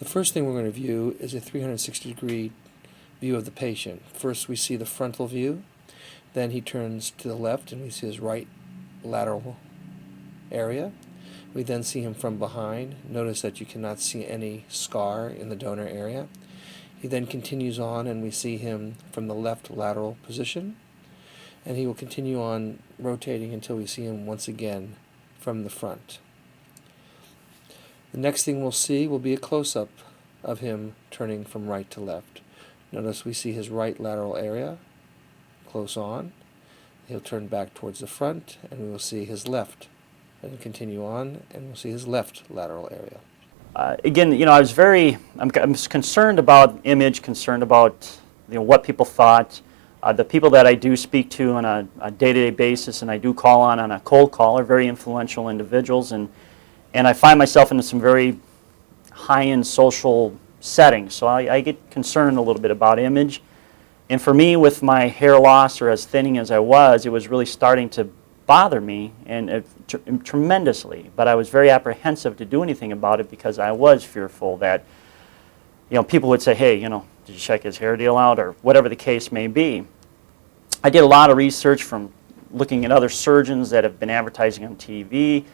The first thing we're going to view is a 360-degree view of the patient. First we see the frontal view, then he turns to the left and we see his right lateral area. We then see him from behind. Notice that you cannot see any scar in the donor area. He then continues on and we see him from the left lateral position, and he will continue on rotating until we see him once again from the front. The next thing we'll see will be a close-up of him turning from right to left. Notice we see his right lateral area close on. He'll turn back towards the front and we will see his left, and continue on and we'll see his left lateral area. Again, I'm concerned about image, concerned about what people thought. The people that I do speak to on a day-to-day basis and I do call on a cold call are very influential individuals, and I find myself in some very high-end social settings, so I get concerned a little bit about image. And for me, with my hair loss, or as thinning as I was, it was really starting to bother me and tremendously. But I was very apprehensive to do anything about it because I was fearful that people would say, hey, did you check his hair deal out, or whatever the case may be. I did a lot of research from looking at other surgeons that have been advertising on TV,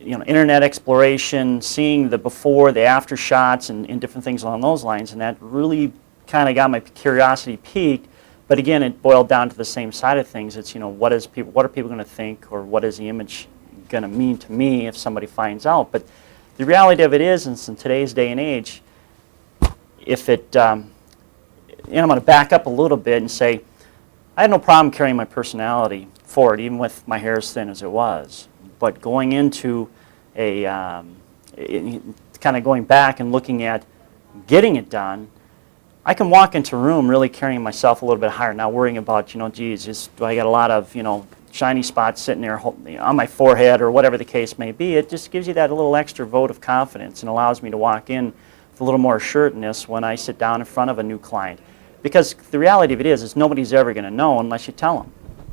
internet exploration, seeing the before, the after shots, and different things along those lines, and that really kind of got my curiosity piqued. But again, it boiled down to the same side of things. It's, what are people going to think, or what is the image going to mean to me if somebody finds out? But the reality of it is, in today's day and age, if it, I'm going to back up a little bit and say, I had no problem carrying my personality forward, even with my hair as thin as it was. But going into kind of going back and looking at getting it done, I can walk into a room really carrying myself a little bit higher, not worrying about, geez, do I got a lot of, shiny spots sitting there on my forehead or whatever the case may be. It just gives you that little extra vote of confidence and allows me to walk in with a little more assuredness when I sit down in front of a new client. Because the reality of it is nobody's ever going to know unless you tell them.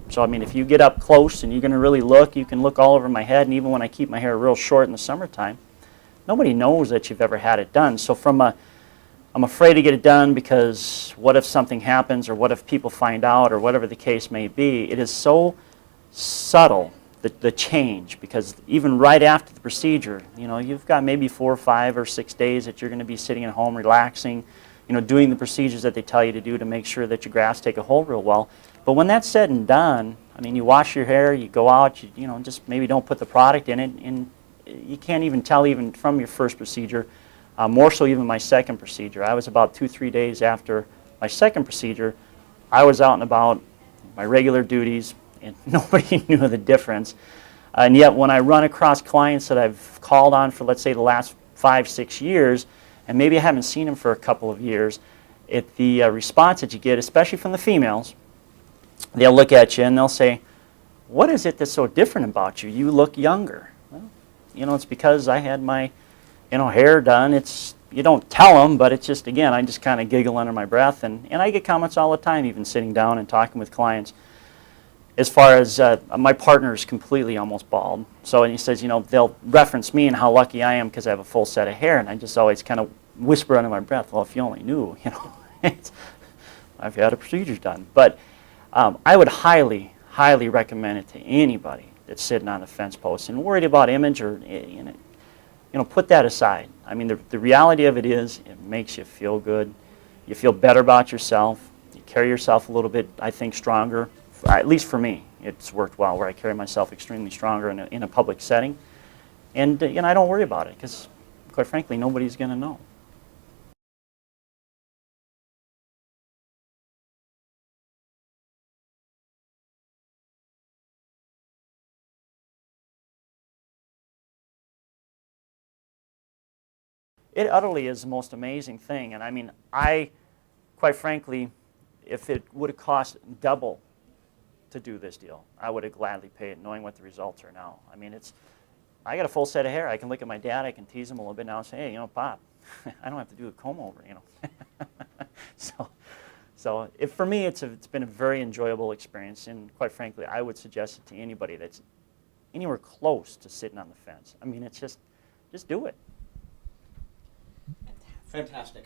So, I mean, if you get up close and you're going to really look, you can look all over my head, and even when I keep my hair real short in the summertime, nobody knows that you've ever had it done. So I'm afraid to get it done because what if something happens, or what if people find out, or whatever the case may be. It is so subtle, the change, because even right after the procedure, you've got maybe 4 or 5 or 6 days that you're going to be sitting at home relaxing, doing the procedures that they tell you to do to make sure that your grafts take a hold real well. But when that's said and done, I mean, you wash your hair, you go out, just maybe don't put the product in it, and you can't even tell even from your first procedure. More so even my second procedure. I was about 2-3 days after my second procedure. I was out and about, my regular duties, and nobody knew the difference. And yet when I run across clients that I've called on for, let's say, the last 5-6 years, and maybe I haven't seen them for a couple of years, the response that you get, especially from the females, they'll look at you and they'll say, what is it that's so different about you? You look younger. Well, it's because I had my hair done. You don't tell them, but it's just, again, I just kind of giggle under my breath, and I get comments all the time, even sitting down and talking with clients. As far as my partner is completely almost bald, so, and he says, they'll reference me and how lucky I am because I have a full set of hair, and I just always kind of whisper under my breath, well, if you only knew, I've had a procedure done. But I would highly, highly recommend it to anybody that's sitting on the fence post and worried about image, or put that aside. I mean, the reality of it is, it makes you feel good. You feel better about yourself. You carry yourself a little bit, I think, stronger. At least for me, it's worked well, where I carry myself extremely stronger in a public setting. And I don't worry about it because, quite frankly, nobody's going to know. It utterly is the most amazing thing. And I mean, quite frankly, if it would have cost double to do this deal, I would have gladly paid it, knowing what the results are now. I mean, I got a full set of hair. I can look at my dad, I can tease him a little bit now and say, hey, Pop, I don't have to do a comb over, So for me, it's been a very enjoyable experience, and quite frankly, I would suggest it to anybody that's anywhere close to sitting on the fence. I mean, it's just do it. Fantastic.